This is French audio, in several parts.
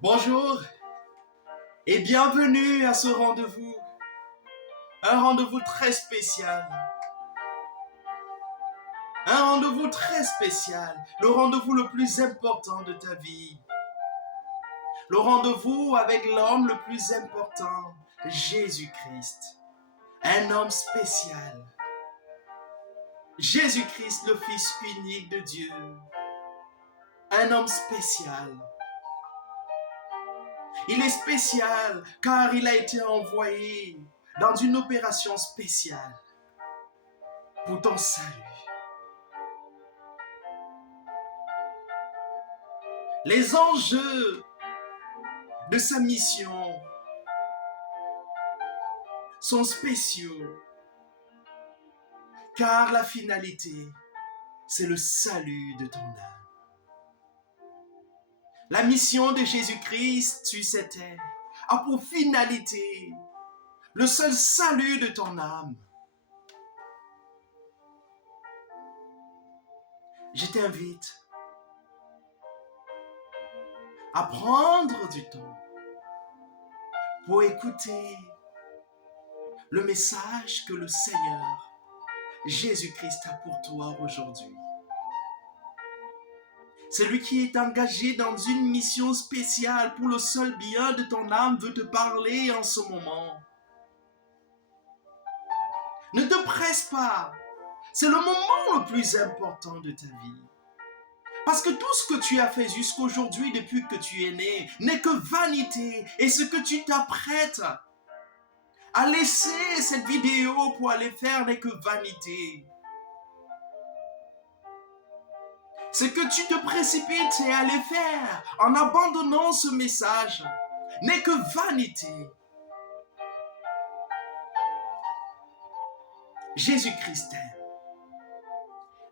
Bonjour et bienvenue à ce rendez-vous. Un rendez-vous très spécial. Un rendez-vous très spécial. Le rendez-vous le plus important de ta vie. Le rendez-vous avec l'homme le plus important, Jésus-Christ. Un homme spécial. Jésus-Christ, le Fils unique de Dieu. Un homme spécial. Il est spécial car il a été envoyé dans une opération spéciale pour ton salut. Les enjeux de sa mission sont spéciaux car la finalité, c'est le salut de ton âme. La mission de Jésus-Christ sur cette terre a pour finalité le seul salut de ton âme. Je t'invite à prendre du temps pour écouter le message que le Seigneur Jésus-Christ a pour toi aujourd'hui. Celui qui est engagé dans une mission spéciale pour le seul bien de ton âme veut te parler en ce moment. Ne te presse pas. C'est le moment le plus important de ta vie. Parce que tout ce que tu as fait jusqu'aujourd'hui depuis que tu es né n'est que vanité. Et ce que tu t'apprêtes à laisser cette vidéo pour aller faire n'est que vanité. Ce que tu te précipites à aller faire en abandonnant ce message n'est que vanité. Jésus-Christ t'aime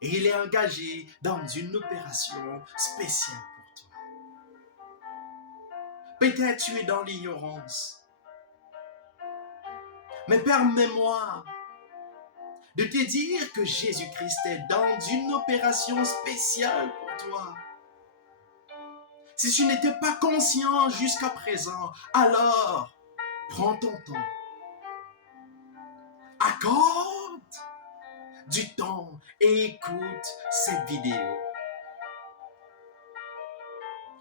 et il est engagé dans une opération spéciale pour toi. Peut-être tu es dans l'ignorance, mais permets-moi de te dire que Jésus-Christ est dans une opération spéciale pour toi. Si tu n'étais pas conscient jusqu'à présent, alors prends ton temps. Accorde du temps et écoute cette vidéo.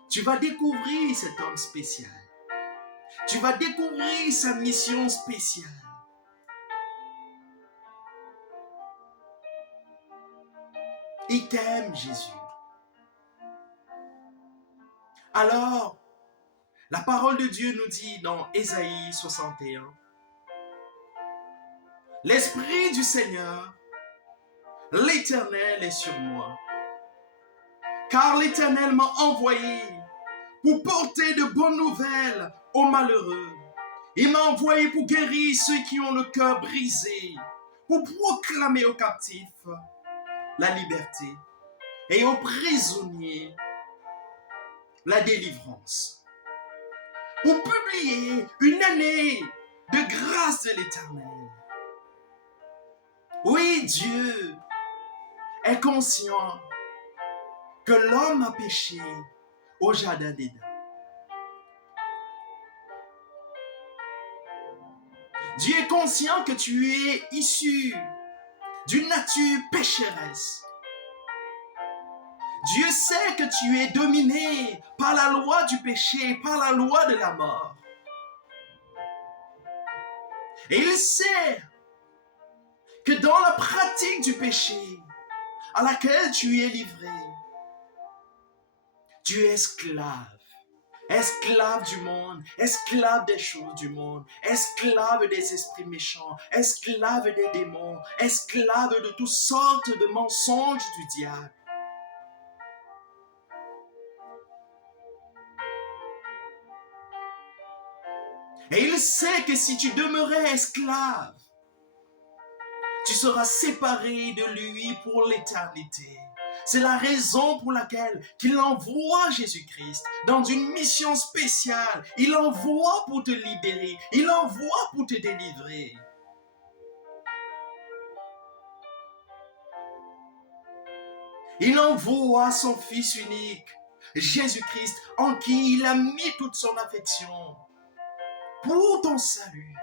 Tu vas découvrir cet homme spécial. Tu vas découvrir sa mission spéciale. Il t'aime, Jésus. Alors, la parole de Dieu nous dit dans Ésaïe 61, « L'Esprit du Seigneur, l'Éternel est sur moi, car l'Éternel m'a envoyé pour porter de bonnes nouvelles aux malheureux. Il m'a envoyé pour guérir ceux qui ont le cœur brisé, pour proclamer aux captifs la liberté et aux prisonniers la délivrance, pour publier une année de grâce de l'Éternel. » Oui, Dieu est conscient que l'homme a péché au jardin d'Éden. Dieu est conscient que tu es issu d'une nature pécheresse. Dieu sait que tu es dominé par la loi du péché, par la loi de la mort. Et il sait que dans la pratique du péché à laquelle tu es livré, tu es esclave. Esclave du monde, esclave des choses du monde, esclave des esprits méchants, esclave des démons, esclave de toutes sortes de mensonges du diable. Et il sait que si tu demeurais esclave, tu seras séparé de lui pour l'éternité. C'est la raison pour laquelle il envoie Jésus-Christ dans une mission spéciale. Il envoie pour te libérer. Il envoie pour te délivrer. Il envoie son Fils unique Jésus-Christ, en qui il a mis toute son affection pour ton salut.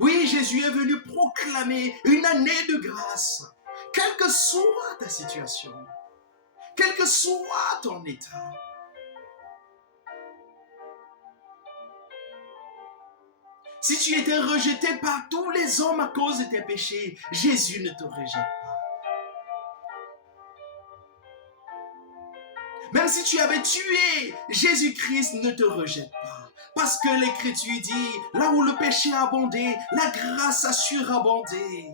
Oui, Jésus est venu proclamer une année de grâce, quelle que soit ta situation, quel que soit ton état. Si tu étais rejeté par tous les hommes à cause de tes péchés, Jésus ne te rejette pas. Même si tu avais tué, Jésus-Christ ne te rejette pas. Parce que l'Écriture dit, là où le péché a abondé, la grâce a surabondé.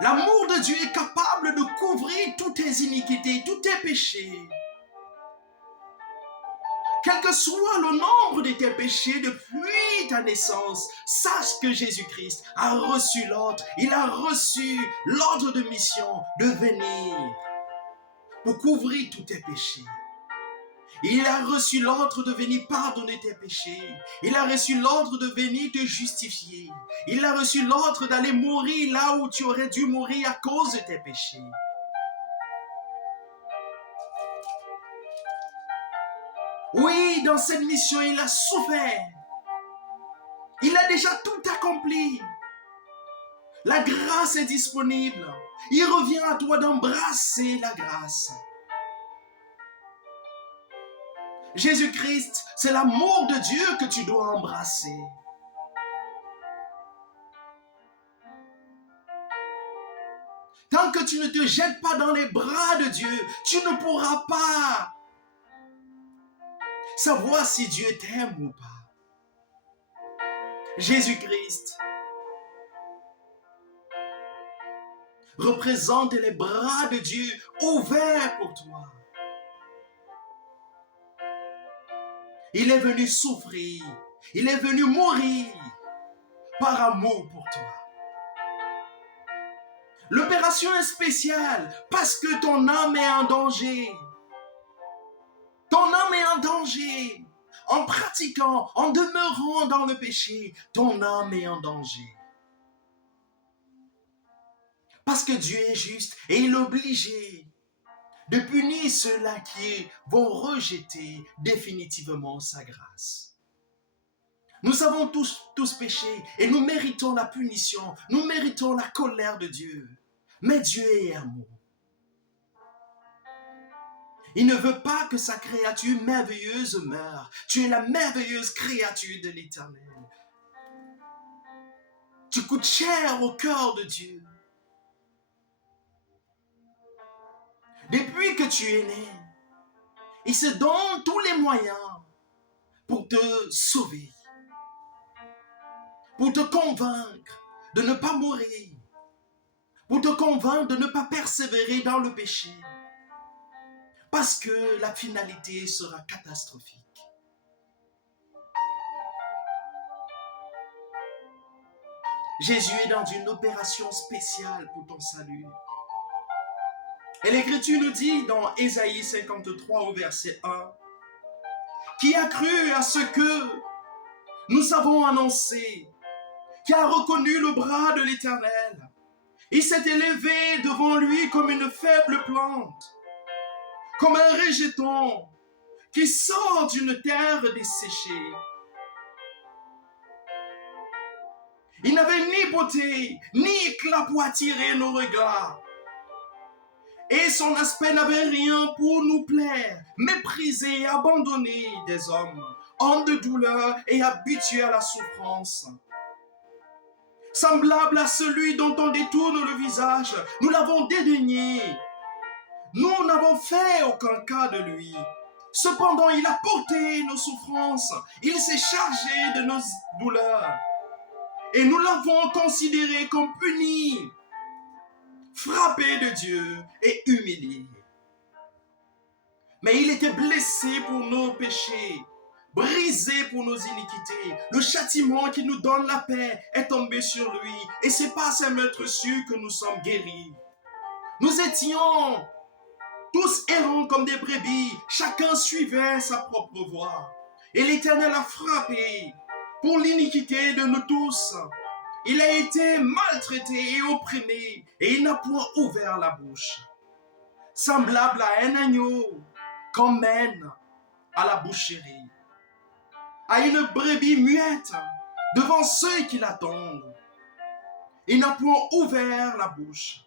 L'amour de Dieu est capable de couvrir toutes tes iniquités, tous tes péchés. Quel que soit le nombre de tes péchés depuis ta naissance, sache que Jésus-Christ a reçu l'ordre. Il a reçu l'ordre de mission de venir pour couvrir tous tes péchés. Il a reçu l'ordre de venir pardonner tes péchés. Il a reçu l'ordre de venir te justifier. Il a reçu l'ordre d'aller mourir là où tu aurais dû mourir à cause de tes péchés. Oui, dans cette mission, il a souffert. Il a déjà tout accompli. La grâce est disponible. Il revient à toi d'embrasser la grâce. Jésus-Christ, c'est l'amour de Dieu que tu dois embrasser. Tant que tu ne te jettes pas dans les bras de Dieu, tu ne pourras pas savoir si Dieu t'aime ou pas. Jésus-Christ représente les bras de Dieu ouverts pour toi. Il est venu souffrir, il est venu mourir par amour pour toi. L'opération est spéciale parce que ton âme est en danger. Ton âme est en danger. En pratiquant, en demeurant dans le péché, ton âme est en danger. Parce que Dieu est juste et il est obligé de punir ceux-là qui vont rejeter définitivement sa grâce. Nous avons tous péché et nous méritons la punition, nous méritons la colère de Dieu. Mais Dieu est amour. Il ne veut pas que sa créature merveilleuse meure. Tu es la merveilleuse créature de l'Éternel. Tu coûtes cher au cœur de Dieu. Depuis que tu es né, il se donne tous les moyens pour te sauver, pour te convaincre de ne pas mourir, pour te convaincre de ne pas persévérer dans le péché, parce que la finalité sera catastrophique. Jésus est dans une opération spéciale pour ton salut. Et l'Écriture nous dit dans Ésaïe 53 au verset 1, « Qui a cru à ce que nous avons annoncé, qui a reconnu le bras de l'Éternel. Il s'est élevé devant lui comme une faible plante, comme un rejeton qui sort d'une terre desséchée. Il n'avait ni beauté, ni éclat pour attirer nos regards. Et son aspect n'avait rien pour nous plaire, méprisé et abandonné des hommes, homme de douleur et habitué à la souffrance. Semblable à celui dont on détourne le visage, nous l'avons dédaigné. Nous n'avons fait aucun cas de lui. Cependant, il a porté nos souffrances, il s'est chargé de nos douleurs. Et nous l'avons considéré comme puni, frappé de Dieu et humilié. Mais il était blessé pour nos péchés, brisé pour nos iniquités. Le châtiment qui nous donne la paix est tombé sur lui. Et c'est par ses meurtrissures que nous sommes guéris. Nous étions tous errants comme des brebis. Chacun suivait sa propre voie. Et l'Éternel a frappé pour l'iniquité de nous tous. Il a été maltraité et opprimé, et il n'a point ouvert la bouche. Semblable à un agneau qu'on mène à la boucherie, à une brebis muette devant ceux qui l'attendent. Il n'a point ouvert la bouche.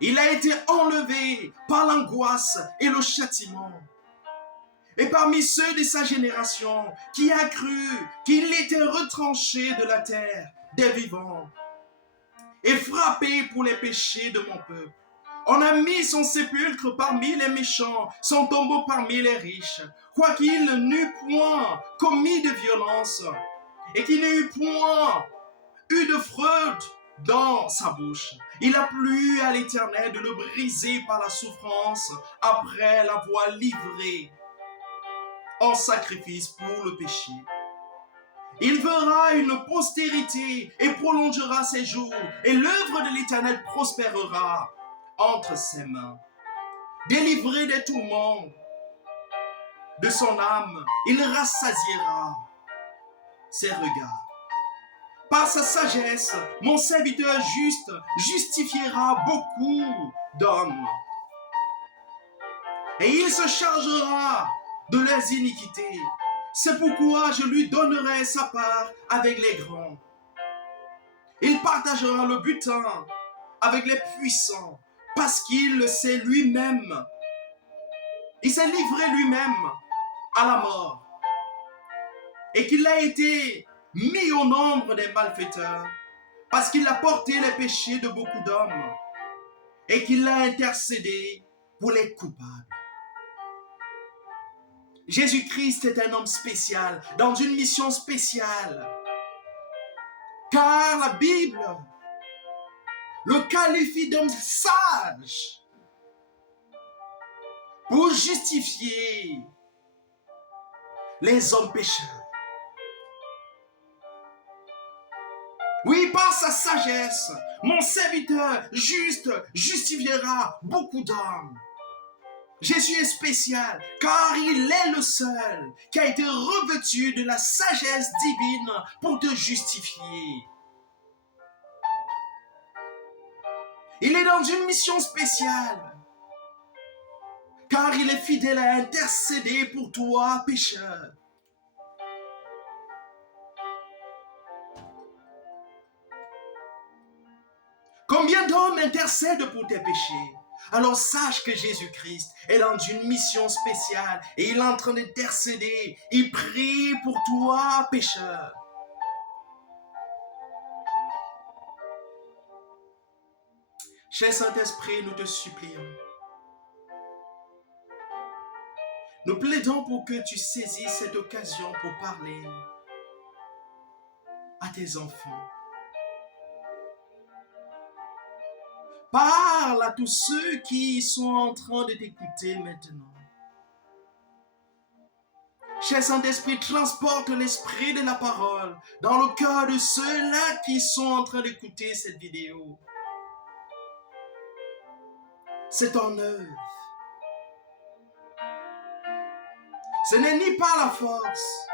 Il a été enlevé par l'angoisse et le châtiment. Et parmi ceux de sa génération qui a cru qu'il était retranché de la terre des vivants et frappé pour les péchés de mon peuple, on a mis son sépulcre parmi les méchants, son tombeau parmi les riches, quoiqu'il n'eût point commis de violence et qu'il n'eût point eu de fraude dans sa bouche. Il a plu à l'Éternel de le briser par la souffrance après l'avoir livré en sacrifice pour le péché. Il verra une postérité et prolongera ses jours, et l'œuvre de l'Éternel prospérera entre ses mains. Délivré des tourments de son âme, il rassasiera ses regards. Par sa sagesse, mon serviteur juste justifiera beaucoup d'hommes. Et il se chargera de leurs iniquités. C'est pourquoi je lui donnerai sa part avec les grands. Il partagera le butin avec les puissants, parce qu'il le sait lui-même. Il s'est livré lui-même à la mort, et qu'il a été mis au nombre des malfaiteurs, parce qu'il a porté les péchés de beaucoup d'hommes, et qu'il a intercédé pour les coupables. Jésus-Christ est un homme spécial, dans une mission spéciale. Car la Bible le qualifie d'homme sage pour justifier les hommes pécheurs. Oui, par sa sagesse, mon serviteur juste justifiera beaucoup d'hommes. Jésus est spécial car il est le seul qui a été revêtu de la sagesse divine pour te justifier. Il est dans une mission spéciale car il est fidèle à intercéder pour toi, pécheur. Combien d'hommes intercèdent pour tes péchés? Alors sache que Jésus-Christ est dans une mission spéciale et il est en train d'intercéder. Il prie pour toi, pécheur. Cher Saint-Esprit, nous te supplions. Nous plaidons pour que tu saisisses cette occasion pour parler à tes enfants. Parle à tous ceux qui sont en train de t'écouter maintenant. Cher Saint-Esprit, transporte l'esprit de la parole dans le cœur de ceux-là qui sont en train d'écouter cette vidéo. C'est ton œuvre. Ce n'est ni par la force,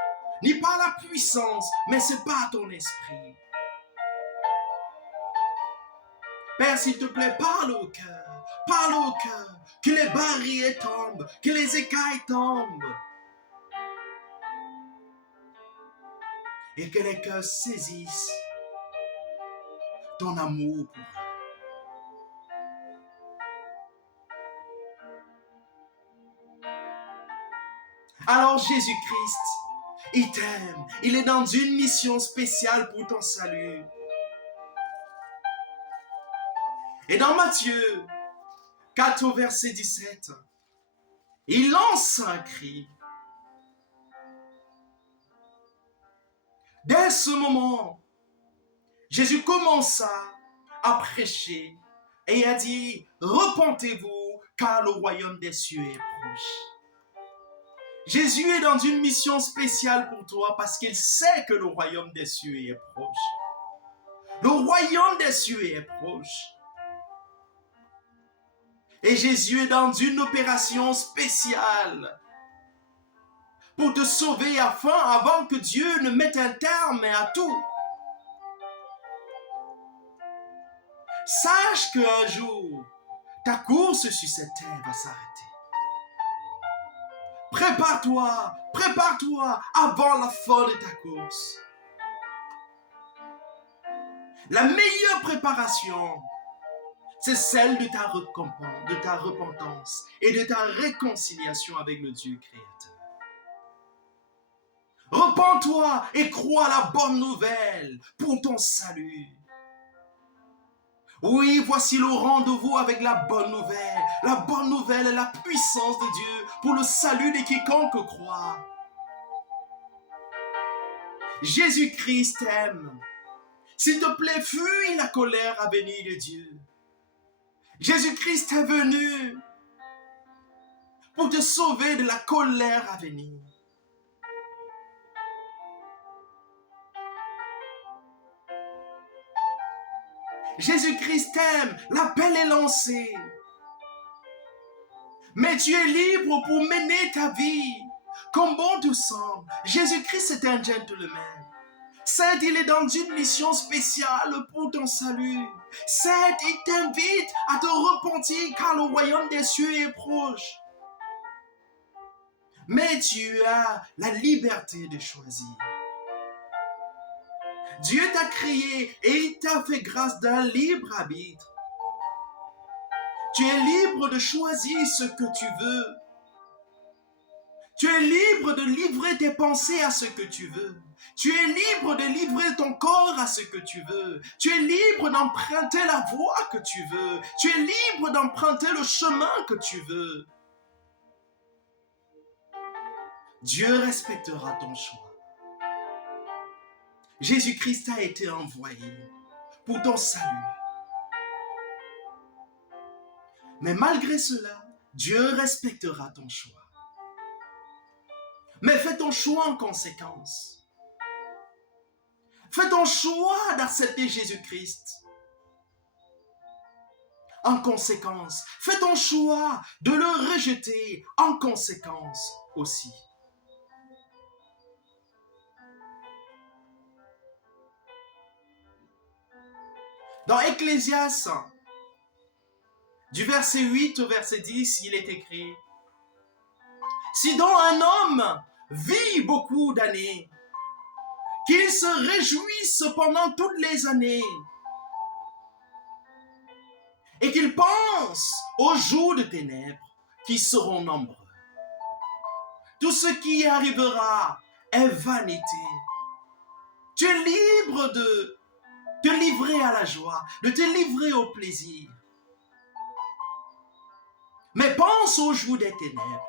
ni par la puissance, mais c'est par ton esprit. Père, s'il te plaît, parle au cœur, que les barrières tombent, que les écailles tombent, et que les cœurs saisissent ton amour pour eux. Alors Jésus-Christ, il t'aime, il est dans une mission spéciale pour ton salut. Et dans Matthieu 4 au verset 17, il lance un cri. Dès ce moment, Jésus commença à prêcher et a dit, repentez-vous car le royaume des cieux est proche. Jésus est dans une mission spéciale pour toi parce qu'il sait que le royaume des cieux est proche. Le royaume des cieux est proche. Et Jésus est dans une opération spéciale pour te sauver avant que Dieu ne mette un terme à tout. Sache qu'un jour, ta course sur cette terre va s'arrêter. Prépare-toi avant la fin de ta course. La meilleure préparation, c'est celle de ta repentance et de ta réconciliation avec le Dieu créateur. Repens-toi et crois la bonne nouvelle pour ton salut. Oui, voici le rendez-vous avec la bonne nouvelle. La bonne nouvelle est la puissance de Dieu pour le salut de quiconque croit. Jésus-Christ t'aime. S'il te plaît, fuis la colère à venir de Dieu. Jésus-Christ est venu pour te sauver de la colère à venir. Jésus-Christ t'aime, l'appel est lancé. Mais tu es libre pour mener ta vie comme bon te semble. Jésus-Christ est un gentleman. Certes, il est dans une mission spéciale pour ton salut. Certes, il t'invite à te repentir car le royaume des cieux est proche. Mais tu as la liberté de choisir. Dieu t'a créé et il t'a fait grâce d'un libre arbitre. Tu es libre de choisir ce que tu veux. Tu es libre de livrer tes pensées à ce que tu veux. Tu es libre de livrer ton corps à ce que tu veux. Tu es libre d'emprunter la voie que tu veux. Tu es libre d'emprunter le chemin que tu veux. Dieu respectera ton choix. Jésus-Christ a été envoyé pour ton salut. Mais malgré cela, Dieu respectera ton choix. Mais fais ton choix en conséquence. Fais ton choix d'accepter Jésus-Christ. En conséquence, fais ton choix de le rejeter en conséquence aussi. Dans Ecclésiaste, du verset 8 au verset 10, il est écrit: si donc un homme vit beaucoup d'années, qu'il se réjouisse pendant toutes les années, et qu'il pense aux jours de ténèbres qui seront nombreux. Tout ce qui arrivera est vanité. Tu es libre de te livrer à la joie, de te livrer au plaisir. Mais pense aux jours des ténèbres.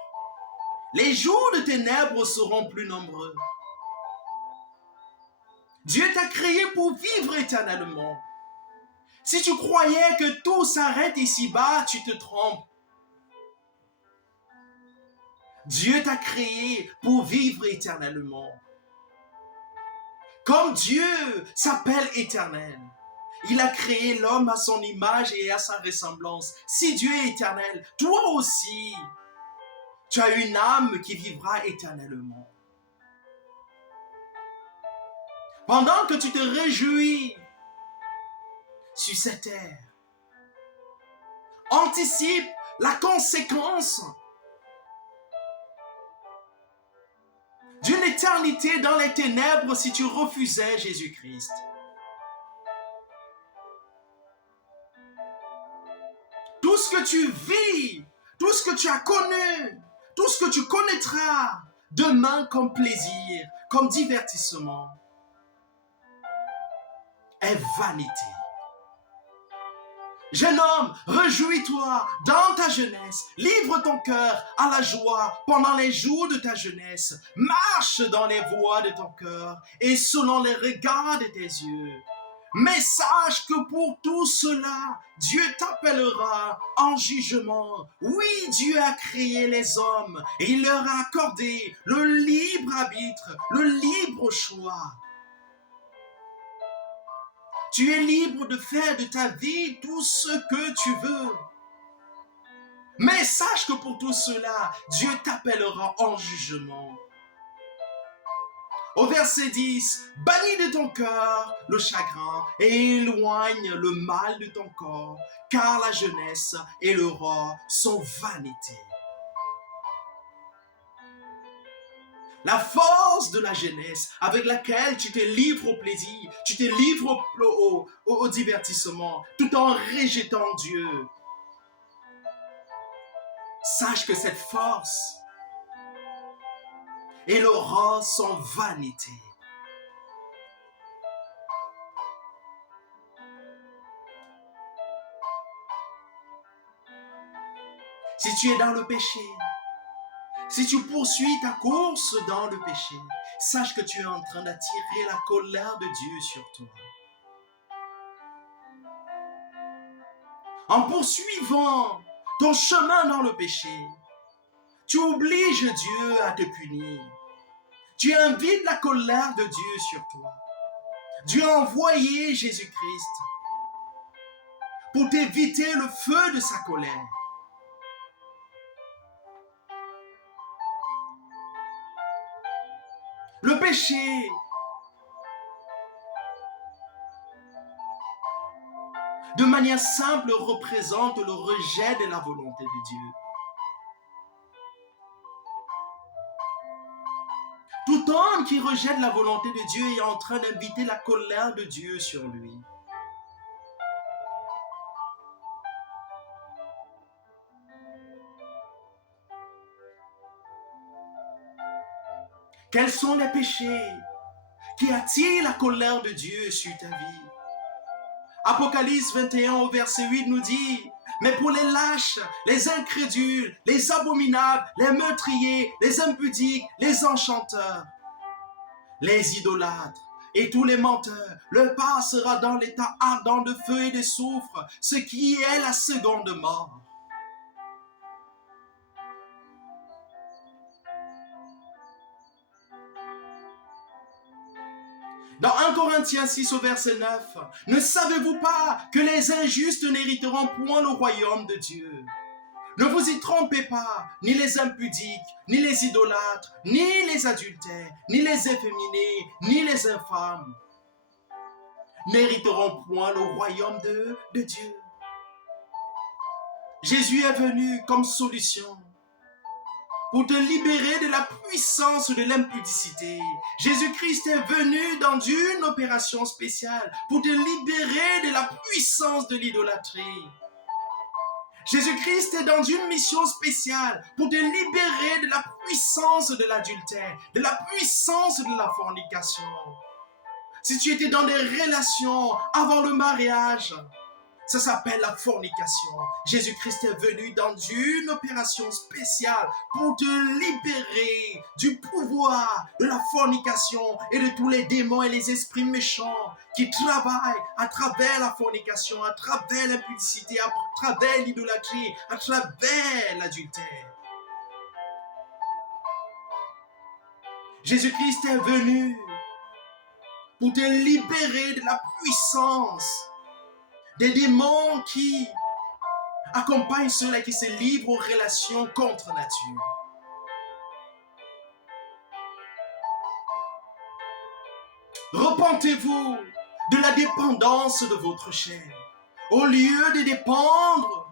Les jours de ténèbres seront plus nombreux. Dieu t'a créé pour vivre éternellement. Si tu croyais que tout s'arrête ici-bas, tu te trompes. Dieu t'a créé pour vivre éternellement. Comme Dieu s'appelle éternel, il a créé l'homme à son image et à sa ressemblance. Si Dieu est éternel, toi aussi, tu as une âme qui vivra éternellement. Pendant que tu te réjouis sur cette terre, anticipe la conséquence d'une éternité dans les ténèbres si tu refusais Jésus-Christ. Tout ce que tu vis, tout ce que tu as connu, tout ce que tu connaîtras demain comme plaisir, comme divertissement, est vanité. Jeune homme, réjouis-toi dans ta jeunesse, livre ton cœur à la joie pendant les jours de ta jeunesse, marche dans les voies de ton cœur et selon les regards de tes yeux. Mais sache que pour tout cela, Dieu t'appellera en jugement. Oui, Dieu a créé les hommes et il leur a accordé le libre arbitre, le libre choix. Tu es libre de faire de ta vie tout ce que tu veux. Mais sache que pour tout cela, Dieu t'appellera en jugement. Au verset 10, bannis de ton cœur le chagrin et éloigne le mal de ton corps, car la jeunesse et le roi sont vanité. La force de la jeunesse avec laquelle tu te livres au plaisir, tu te livres au divertissement, tout en rejetant Dieu. Sache que cette force et le roi sont vanité. Si tu es dans le péché, si tu poursuis ta course dans le péché, sache que tu es en train d'attirer la colère de Dieu sur toi. En poursuivant ton chemin dans le péché, tu obliges Dieu à te punir. Tu invites la colère de Dieu sur toi. Dieu a envoyé Jésus-Christ pour t'éviter le feu de sa colère. Le péché de manière simple représente le rejet de la volonté de Dieu. Tout homme qui rejette la volonté de Dieu est en train d'inviter la colère de Dieu sur lui. Quels sont les péchés qui attirent la colère de Dieu sur ta vie? Apocalypse 21 au verset 8 nous dit: mais pour les lâches, les incrédules, les abominables, les meurtriers, les impudiques, les enchanteurs, les idolâtres et tous les menteurs, leur part sera dans l'état ardent de feu et de soufre, ce qui est la seconde mort. Dans 1 Corinthiens 6 au verset 9, ne savez-vous pas que les injustes n'hériteront point le royaume de Dieu? Ne vous y trompez pas, ni les impudiques, ni les idolâtres, ni les adultères, ni les efféminés, ni les infâmes n'hériteront point le royaume de Dieu. Jésus est venu comme solution pour te libérer de la puissance de l'impudicité. Jésus-Christ est venu dans une opération spéciale pour te libérer de la puissance de l'idolâtrie. Jésus-Christ est dans une mission spéciale pour te libérer de la puissance de l'adultère, de la puissance de la fornication. Si tu étais dans des relations avant le mariage, ça s'appelle la fornication. Jésus-Christ est venu dans une opération spéciale pour te libérer du pouvoir de la fornication et de tous les démons et les esprits méchants qui travaillent à travers la fornication, à travers l'impudicité, à travers l'idolâtrie, à travers l'adultère. Jésus-Christ est venu pour te libérer de la puissance des démons qui accompagnent ceux-là qui se livrent aux relations contre nature. Repentez-vous de la dépendance de votre chair. Au lieu de dépendre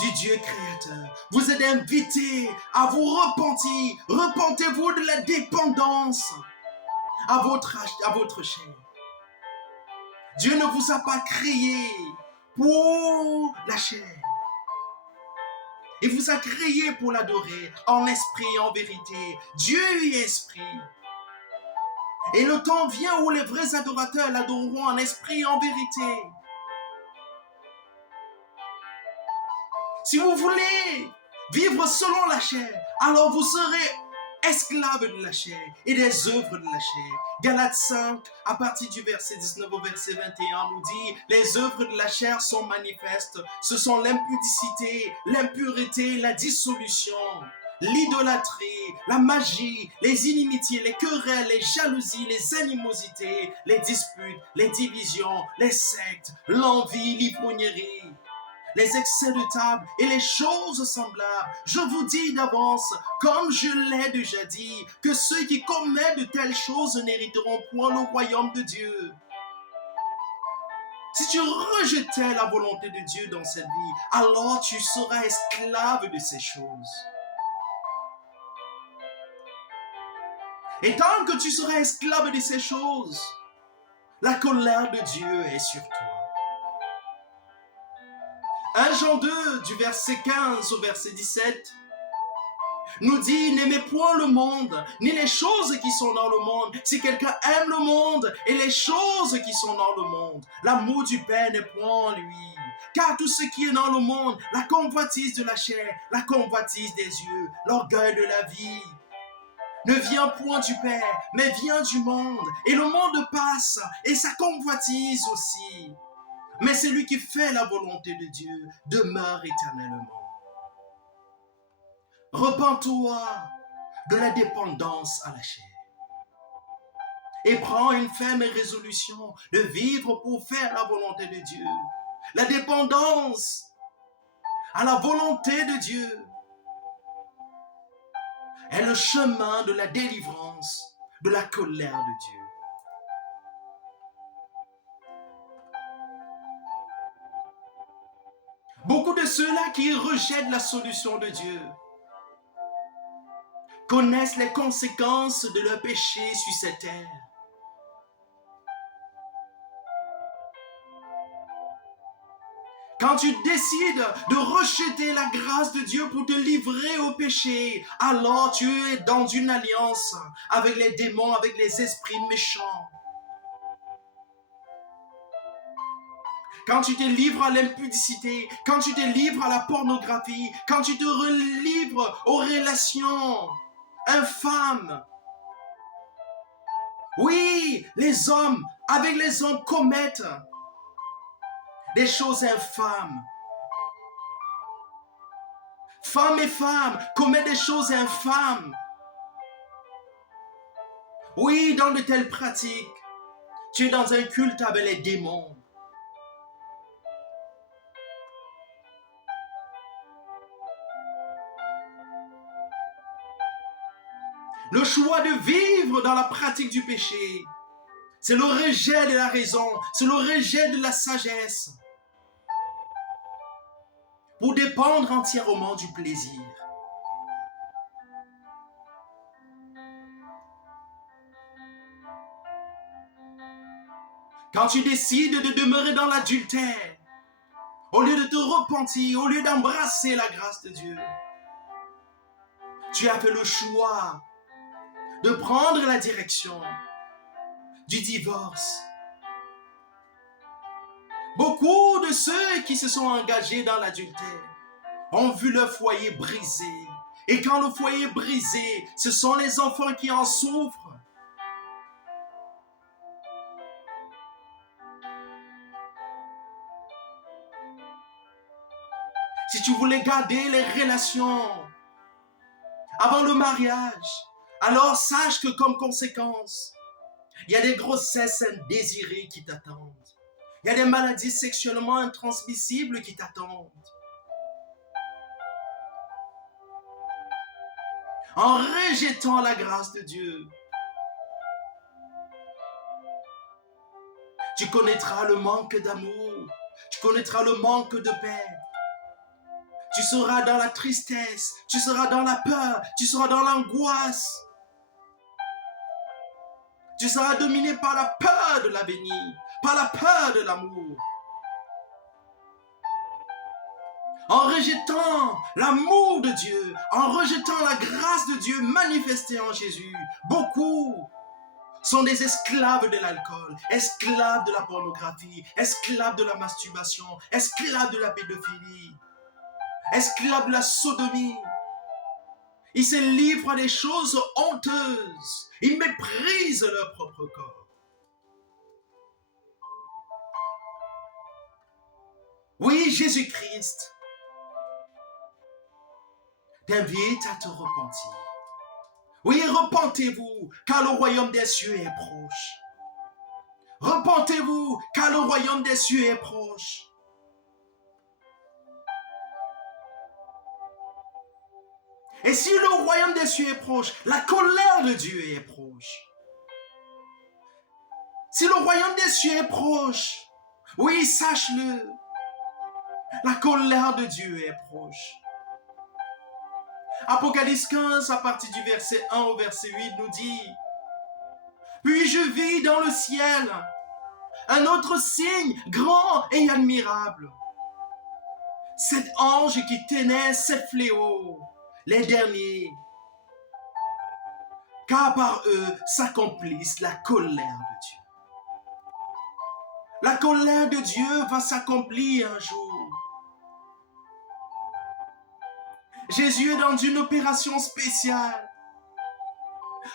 du Dieu créateur, vous êtes invités à vous repentir. Repentez-vous de la dépendance à votre chair. Dieu ne vous a pas créé pour la chair. Il vous a créé pour l'adorer en esprit et en vérité. Dieu est esprit. Et le temps vient où les vrais adorateurs l'adoreront en esprit et en vérité. Si vous voulez vivre selon la chair, alors vous serez esclaves de la chair et des œuvres de la chair. Galates 5, à partir du verset 19 au verset 21, nous dit: les œuvres de la chair sont manifestes. Ce sont l'impudicité, l'impureté, la dissolution, l'idolâtrie, la magie, les inimitiés, les querelles, les jalousies, les animosités, les disputes, les divisions, les sectes, l'envie, l'ivrognerie, les excès de table et les choses semblables. Je vous dis d'avance, comme je l'ai déjà dit, que ceux qui commettent de telles choses n'hériteront point le royaume de Dieu. Si tu rejetais la volonté de Dieu dans cette vie, alors tu seras esclave de ces choses. Et tant que tu seras esclave de ces choses, la colère de Dieu est sur toi. 1 Jean 2, du verset 15 au verset 17, nous dit, n'aimez point le monde, ni les choses qui sont dans le monde. Si quelqu'un aime le monde et les choses qui sont dans le monde, l'amour du Père n'est point en lui. Car tout ce qui est dans le monde, la convoitise de la chair, la convoitise des yeux, l'orgueil de la vie, ne vient point du Père, mais vient du monde. Et le monde passe, et sa convoitise aussi. Mais celui qui fait la volonté de Dieu demeure éternellement. Repens-toi de la dépendance à la chair et prends une ferme résolution de vivre pour faire la volonté de Dieu. La dépendance à la volonté de Dieu est le chemin de la délivrance de la colère de Dieu. Beaucoup de ceux-là qui rejettent la solution de Dieu connaissent les conséquences de leur péché sur cette terre. Quand tu décides de rejeter la grâce de Dieu pour te livrer au péché, alors tu es dans une alliance avec les démons, avec les esprits méchants. Quand tu te livres à l'impudicité, quand tu te livres à la pornographie, quand tu te livres aux relations infâmes. Oui, les hommes, avec les hommes, commettent des choses infâmes. Femmes et femmes commettent des choses infâmes. Oui, dans de telles pratiques, tu es dans un culte avec les démons. Le choix de vivre dans la pratique du péché, c'est le rejet de la raison, c'est le rejet de la sagesse, pour dépendre entièrement du plaisir. Quand tu décides de demeurer dans l'adultère, au lieu de te repentir, au lieu d'embrasser la grâce de Dieu, tu as fait le choix de prendre la direction du divorce. Beaucoup de ceux qui se sont engagés dans l'adultère ont vu leur foyer brisé. Et quand le foyer est brisé, ce sont les enfants qui en souffrent. Si tu voulais garder les relations avant le mariage, alors sache que comme conséquence, il y a des grossesses indésirées qui t'attendent. Il y a des maladies sexuellement intransmissibles qui t'attendent. En rejetant la grâce de Dieu, tu connaîtras le manque d'amour, tu connaîtras le manque de paix. Tu seras dans la tristesse, tu seras dans la peur, tu seras dans l'angoisse. Tu seras dominé par la peur de l'avenir, par la peur de l'amour. En rejetant l'amour de Dieu, en rejetant la grâce de Dieu manifestée en Jésus, beaucoup sont des esclaves de l'alcool, esclaves de la pornographie, esclaves de la masturbation, esclaves de la pédophilie, esclaves de la sodomie. Ils se livrent à des choses honteuses. Ils méprisent leur propre corps. Oui, Jésus-Christ t'invite à te repentir. Oui, repentez-vous, car le royaume des cieux est proche. Repentez-vous, car le royaume des cieux est proche. Et si le royaume des cieux est proche, la colère de Dieu est proche. Si le royaume des cieux est proche, oui, sache-le, la colère de Dieu est proche. Apocalypse 15, à partir du verset 1 au verset 8, nous dit: Puis je vis dans le ciel un autre signe grand et admirable. Cet ange qui tenait sept fléaux, les derniers, car par eux s'accomplisse la colère de Dieu. La colère de Dieu va s'accomplir un jour. Jésus est dans une opération spéciale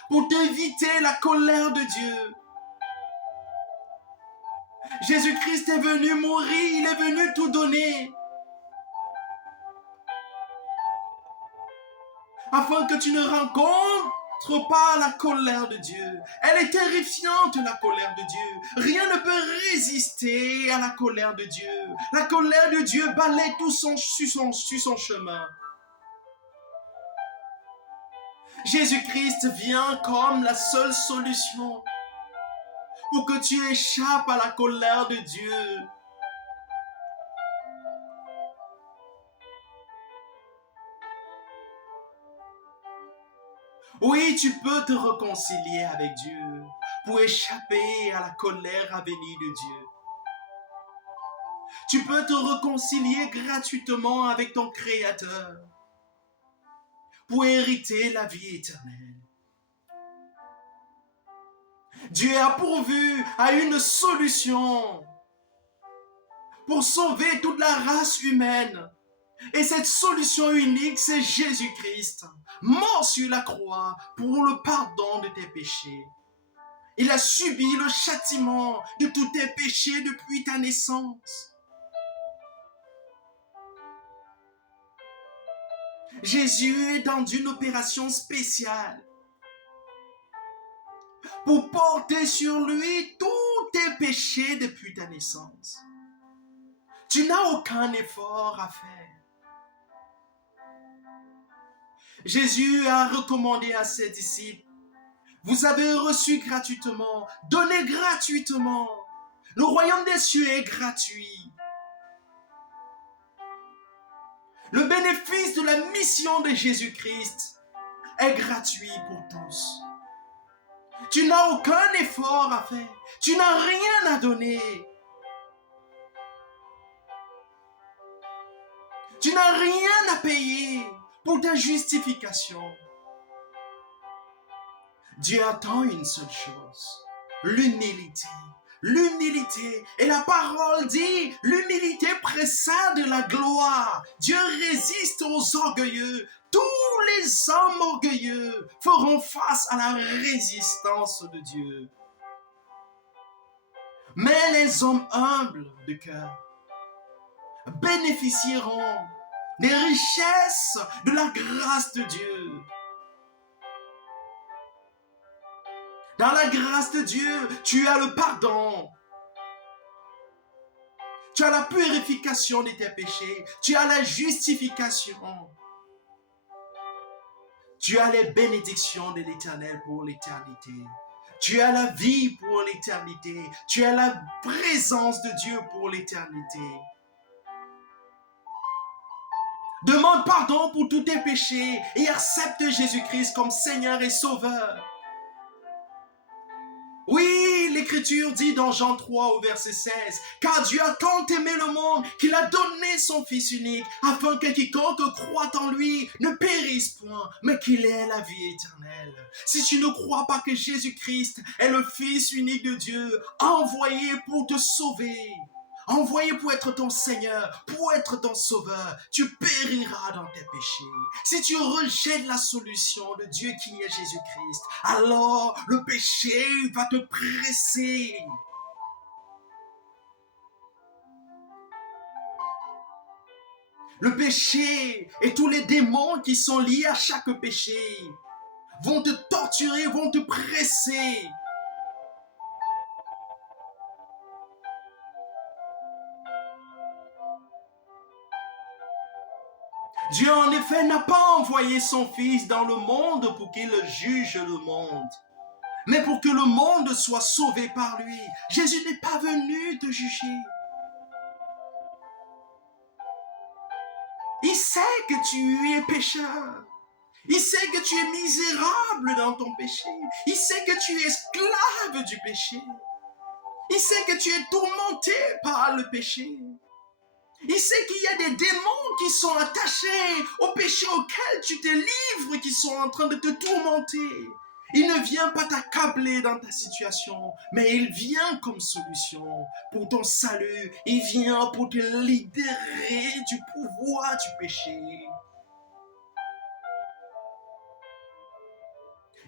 pour éviter la colère de Dieu. Jésus-Christ est venu mourir, il est venu tout donner, afin que tu ne rencontres pas la colère de Dieu. Elle est terrifiante, la colère de Dieu. Rien ne peut résister à la colère de Dieu. La colère de Dieu balaie tout sur son chemin. Jésus-Christ vient comme la seule solution pour que tu échappes à la colère de Dieu. Oui, tu peux te réconcilier avec Dieu pour échapper à la colère à venir de Dieu. Tu peux te réconcilier gratuitement avec ton Créateur pour hériter la vie éternelle. Dieu a pourvu à une solution pour sauver toute la race humaine. Et cette solution unique, c'est Jésus-Christ, mort sur la croix pour le pardon de tes péchés. Il a subi le châtiment de tous tes péchés depuis ta naissance. Jésus est dans une opération spéciale pour porter sur lui tous tes péchés depuis ta naissance. Tu n'as aucun effort à faire. Jésus a recommandé à ses disciples: vous avez reçu gratuitement, donnez gratuitement. Le royaume des cieux est gratuit. Le bénéfice de la mission de Jésus-Christ est gratuit pour tous. Tu n'as aucun effort à faire. Tu n'as rien à donner. Tu n'as rien à payer pour ta justification. Dieu attend une seule chose: l'humilité. L'humilité. Et la parole dit: l'humilité précède la gloire. Dieu résiste aux orgueilleux. Tous les hommes orgueilleux feront face à la résistance de Dieu. Mais les hommes humbles de cœur bénéficieront des richesses de la grâce de Dieu. Dans la grâce de Dieu, tu as le pardon. Tu as la purification de tes péchés. Tu as la justification. Tu as les bénédictions de l'Éternel pour l'éternité. Tu as la vie pour l'éternité. Tu as la présence de Dieu pour l'éternité. Demande pardon pour tous tes péchés et accepte Jésus-Christ comme Seigneur et Sauveur. Oui, l'Écriture dit dans Jean 3 au verset 16, car Dieu a tant aimé le monde qu'il a donné son Fils unique, afin que quiconque croit en lui ne périsse point, mais qu'il ait la vie éternelle. Si tu ne crois pas que Jésus-Christ est le Fils unique de Dieu, envoyé pour te sauver, envoyé pour être ton Seigneur, pour être ton Sauveur, tu périras dans tes péchés. Si tu rejettes la solution de Dieu qui est Jésus-Christ, alors le péché va te presser. Le péché et tous les démons qui sont liés à chaque péché vont te torturer, vont te presser. Dieu en effet n'a pas envoyé son Fils dans le monde pour qu'il juge le monde, mais pour que le monde soit sauvé par lui. Jésus n'est pas venu te juger. Il sait que tu es pécheur. Il sait que tu es misérable dans ton péché. Il sait que tu es esclave du péché. Il sait que tu es tourmenté par le péché. Il sait qu'il y a des démons qui sont attachés au péché auquel tu te livres, qui sont en train de te tourmenter. Il ne vient pas t'accabler dans ta situation, mais il vient comme solution pour ton salut. Il vient pour te libérer du pouvoir du péché.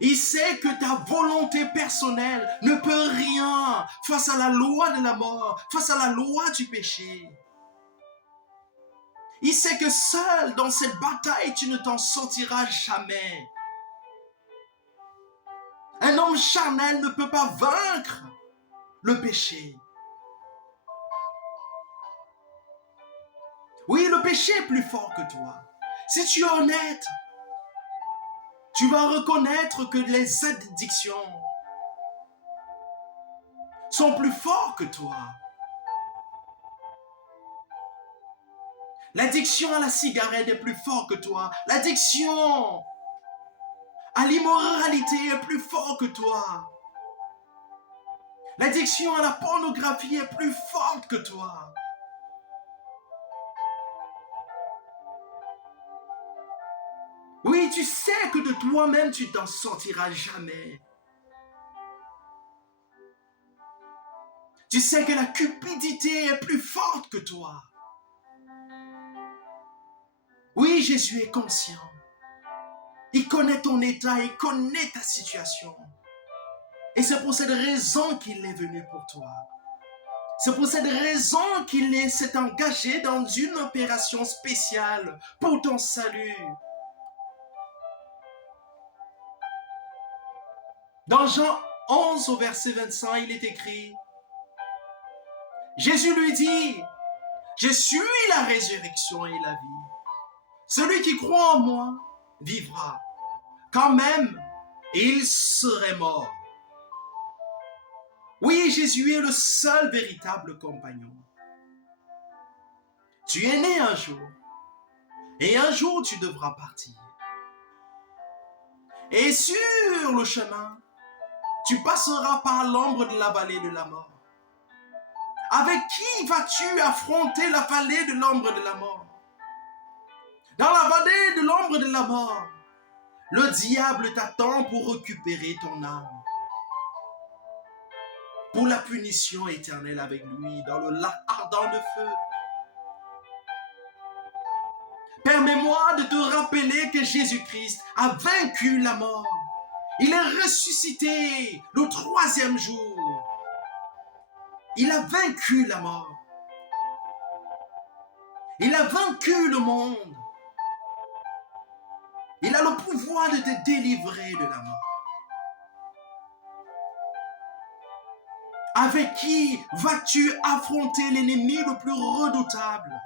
Il sait que ta volonté personnelle ne peut rien face à la loi de la mort, face à la loi du péché. Il sait que seul dans cette bataille, tu ne t'en sortiras jamais. Un homme charnel ne peut pas vaincre le péché. Oui, le péché est plus fort que toi. Si tu es honnête, tu vas reconnaître que les addictions sont plus forts que toi. L'addiction à la cigarette est plus forte que toi. L'addiction à l'immoralité est plus forte que toi. L'addiction à la pornographie est plus forte que toi. Oui, tu sais que de toi-même, tu t'en sortiras jamais. Tu sais que la cupidité est plus forte que toi. Oui, Jésus est conscient. Il connaît ton état, il connaît ta situation. Et c'est pour cette raison qu'il est venu pour toi. C'est pour cette raison qu'il s'est engagé dans une opération spéciale pour ton salut. Dans Jean 11 au verset 25, il est écrit, Jésus lui dit, je suis la résurrection et la vie. Celui qui croit en moi vivra, quand même il serait mort. Oui, Jésus est le seul véritable compagnon. Tu es né un jour, et un jour tu devras partir. Et sur le chemin, tu passeras par l'ombre de la vallée de la mort. Avec qui vas-tu affronter la vallée de l'ombre de la mort? Dans la vallée de l'ombre de la mort, le diable t'attend pour récupérer ton âme. Pour la punition éternelle avec lui dans le lac ardent de feu. Permets-moi de te rappeler que Jésus-Christ a vaincu la mort. Il est ressuscité le 3e jour. Il a vaincu la mort. Il a vaincu le monde. Il a le pouvoir de te délivrer de la mort. Avec qui vas-tu affronter l'ennemi le plus redoutable?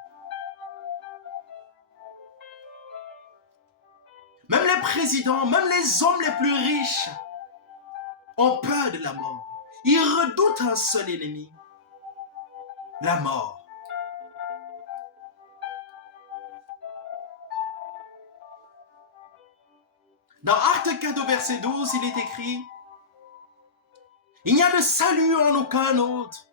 Même les présidents, même les hommes les plus riches ont peur de la mort. Ils redoutent un seul ennemi, la mort. Dans Actes 4, verset 12, il est écrit, il n'y a de salut en aucun autre,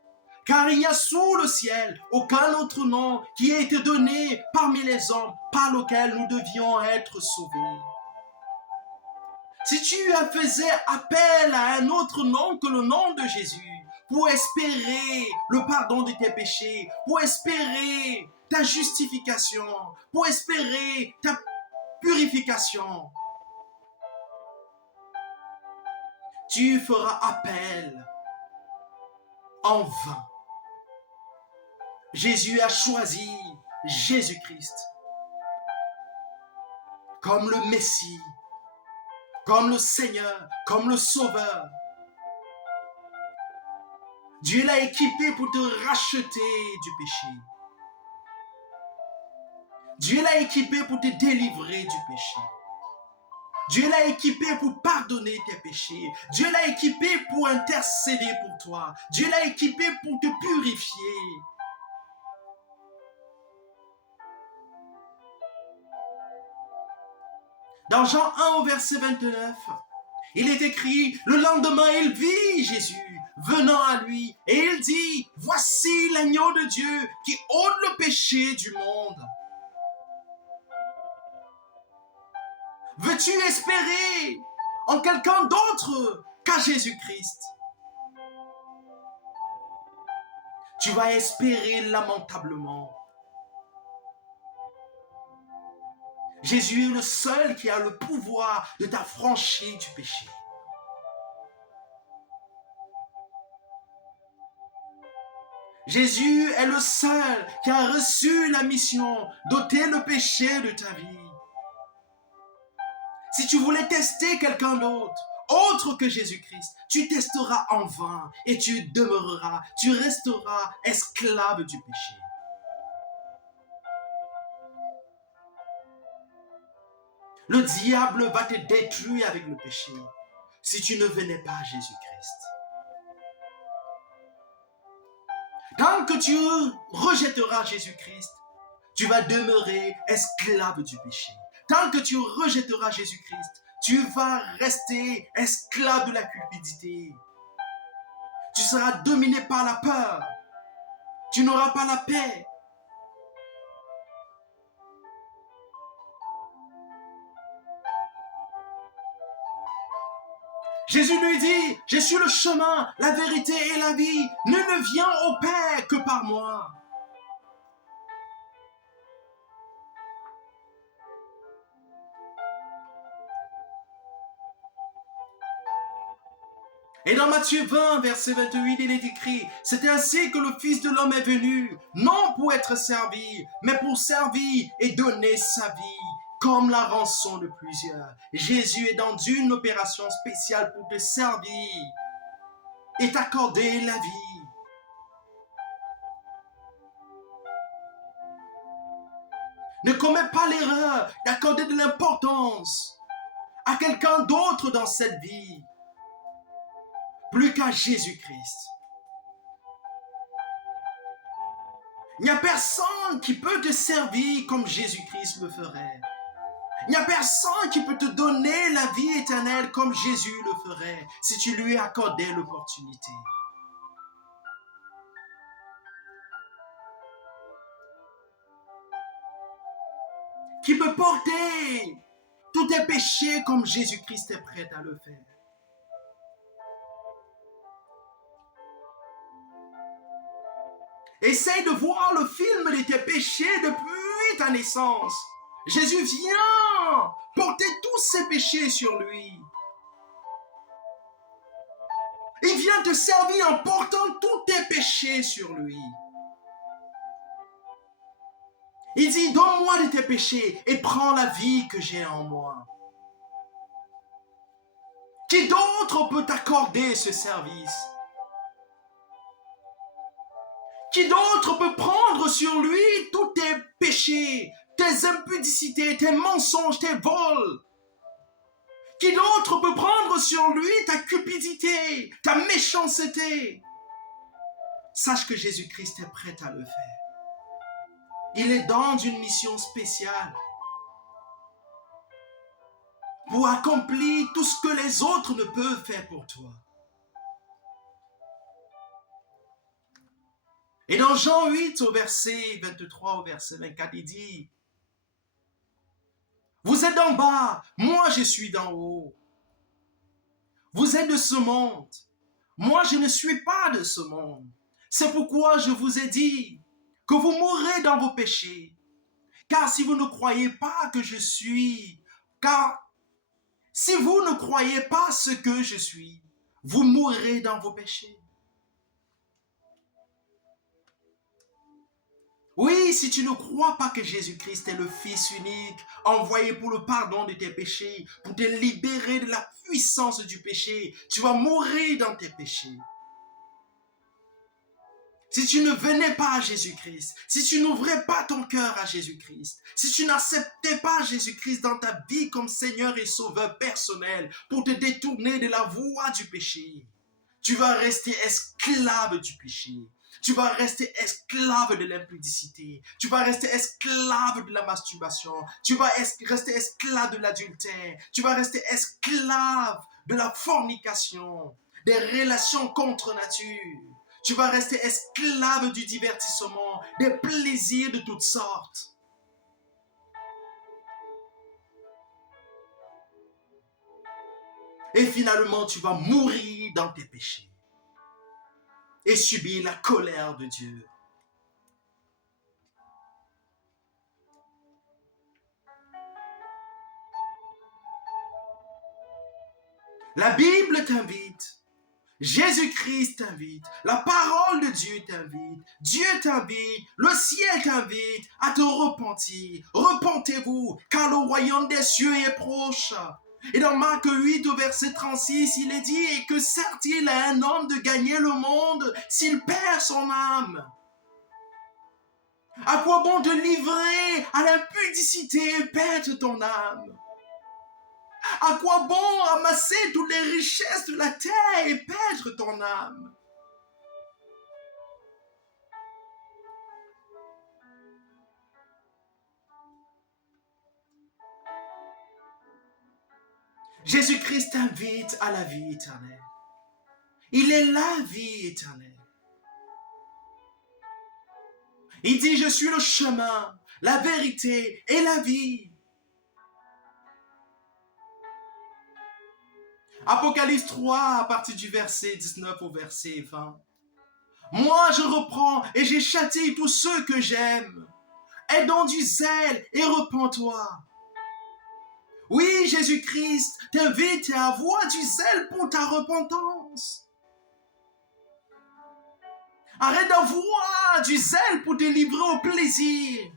car il n'y a sous le ciel aucun autre nom qui ait été donné parmi les hommes par lequel nous devions être sauvés. Si tu faisais appel à un autre nom que le nom de Jésus, pour espérer le pardon de tes péchés, pour espérer ta justification, pour espérer ta purification, tu feras appel en vain. Jésus a choisi Jésus-Christ comme le Messie, comme le Seigneur, comme le Sauveur. Dieu l'a équipé pour te racheter du péché. Dieu l'a équipé pour te délivrer du péché. Dieu l'a équipé pour pardonner tes péchés. Dieu l'a équipé pour intercéder pour toi. Dieu l'a équipé pour te purifier. Dans Jean 1 au verset 29, il est écrit, le lendemain, il vit Jésus venant à lui et il dit, voici l'agneau de Dieu qui ôte le péché du monde. Veux-tu espérer en quelqu'un d'autre qu'à Jésus-Christ? Tu vas espérer lamentablement. Jésus est le seul qui a le pouvoir de t'affranchir du péché. Jésus est le seul qui a reçu la mission d'ôter le péché de ta vie. Si tu voulais tester quelqu'un d'autre, autre que Jésus-Christ, tu testeras en vain et tu demeureras, tu resteras esclave du péché. Le diable va te détruire avec le péché si tu ne venais pas à Jésus-Christ. Tant que tu rejetteras Jésus-Christ, tu vas demeurer esclave du péché. Tant que tu rejetteras Jésus-Christ, tu vas rester esclave de la cupidité. Tu seras dominé par la peur. Tu n'auras pas la paix. Jésus lui dit, je suis le chemin, la vérité et la vie. Nul ne vient au Père que par moi. Et dans Matthieu 20, verset 28, il est écrit, c'est ainsi que le Fils de l'homme est venu, non pour être servi, mais pour servir et donner sa vie, comme la rançon de plusieurs. Jésus est dans une opération spéciale pour te servir et t'accorder la vie. Ne commets pas l'erreur d'accorder de l'importance à quelqu'un d'autre dans cette vie, plus qu'à Jésus-Christ. Il n'y a personne qui peut te servir comme Jésus-Christ le ferait. Il n'y a personne qui peut te donner la vie éternelle comme Jésus le ferait si tu lui accordais l'opportunité. Qui peut porter tous tes péchés comme Jésus-Christ est prêt à le faire. Essaye de voir le film de tes péchés depuis ta naissance. Jésus vient porter tous ses péchés sur lui. Il vient te servir en portant tous tes péchés sur lui. Il dit, donne-moi de tes péchés et prends la vie que j'ai en moi. Qui d'autre peut t'accorder ce service? Qui d'autre peut prendre sur lui tous tes péchés, tes impudicités, tes mensonges, tes vols? Qui d'autre peut prendre sur lui ta cupidité, ta méchanceté? Sache que Jésus-Christ est prêt à le faire. Il est dans une mission spéciale pour accomplir tout ce que les autres ne peuvent faire pour toi. Et dans Jean 8, au verset 23, au verset 24, il dit, vous êtes d'en bas, moi je suis d'en haut. Vous êtes de ce monde, moi je ne suis pas de ce monde. C'est pourquoi je vous ai dit que vous mourrez dans vos péchés. Car si vous ne croyez pas que je suis, car si vous ne croyez pas ce que je suis, vous mourrez dans vos péchés. Oui, si tu ne crois pas que Jésus-Christ est le Fils unique, envoyé pour le pardon de tes péchés, pour te libérer de la puissance du péché, tu vas mourir dans tes péchés. si tu ne venais pas à Jésus-Christ, si tu n'ouvrais pas ton cœur à Jésus-Christ, si tu n'acceptais pas Jésus-Christ dans ta vie comme Seigneur et Sauveur personnel pour te détourner de la voie du péché, tu vas rester esclave du péché. Tu vas rester esclave de l'impudicité. Tu vas rester esclave de la masturbation. Tu vas rester esclave de l'adultère. Tu vas rester esclave de la fornication, des relations contre nature. Tu vas rester esclave du divertissement, des plaisirs de toutes sortes. Et finalement, tu vas mourir dans tes péchés et subir la colère de Dieu. La Bible t'invite, Jésus-Christ t'invite, la parole de Dieu t'invite, Dieu t'invite, le ciel t'invite à te repentir. Repentez-vous, car le royaume des cieux est proche. Et dans Marc 8, au verset 36, il est dit, et que sert-il à un homme de gagner le monde s'il perd son âme? À quoi bon te livrer à l'impudicité et perdre ton âme? À quoi bon amasser toutes les richesses de la terre et perdre ton âme? Jésus-Christ t'invite à la vie éternelle. Il est la vie éternelle. Il dit, je suis le chemin, la vérité et la vie. Apocalypse 3, à partir du verset 19 au verset 20. Moi, je reprends et j'ai châtié tous ceux que j'aime. Aie donc du zèle et repens-toi. Oui, Jésus-Christ t'invite à avoir du zèle pour ta repentance. Arrête d'avoir du zèle pour te livrer au plaisir.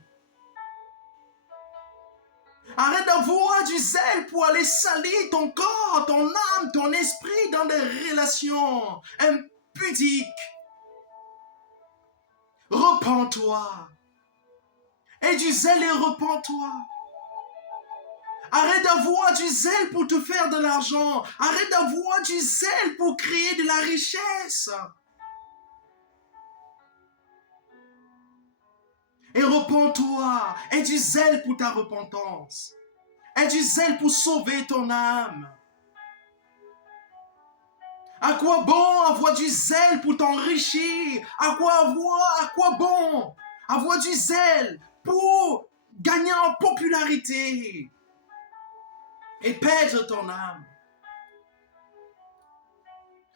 Arrête d'avoir du zèle pour aller salir ton corps, ton âme, ton esprit dans des relations impudiques. Repens-toi. Aie du zèle et repens-toi. Arrête d'avoir du zèle pour te faire de l'argent. Arrête d'avoir du zèle pour créer de la richesse. Et repens-toi. Aie du zèle pour ta repentance. Aie du zèle pour sauver ton âme. À quoi bon avoir du zèle pour t'enrichir? À quoi bon avoir du zèle pour gagner en popularité et perdre ton âme?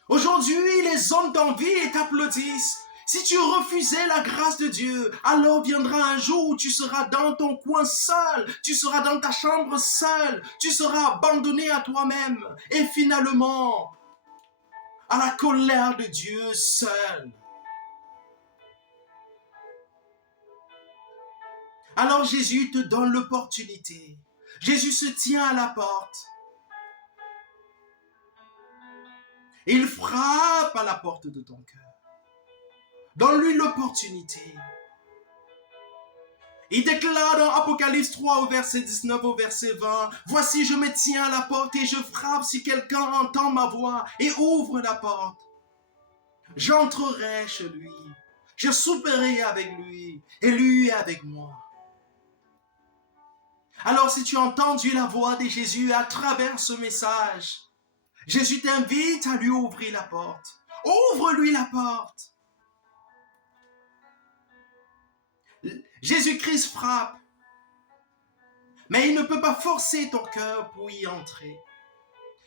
Aujourd'hui, les hommes d'envie t'applaudissent. Si tu refusais la grâce de Dieu, alors viendra un jour où tu seras dans ton coin seul, tu seras dans ta chambre seul, tu seras abandonné à toi-même et finalement à la colère de Dieu seul. Alors Jésus te donne l'opportunité. Jésus se tient à la porte. Il frappe à la porte de ton cœur. Donne-lui l'opportunité. Il déclare dans Apocalypse 3 au verset 19 au verset 20, « Voici, je me tiens à la porte et je frappe si quelqu'un entend ma voix et ouvre la porte. J'entrerai chez lui, je souperai avec lui et lui avec moi. » Alors si tu as entendu la voix de Jésus à travers ce message, Jésus t'invite à lui ouvrir la porte. Ouvre-lui la porte. Jésus-Christ frappe, mais il ne peut pas forcer ton cœur pour y entrer.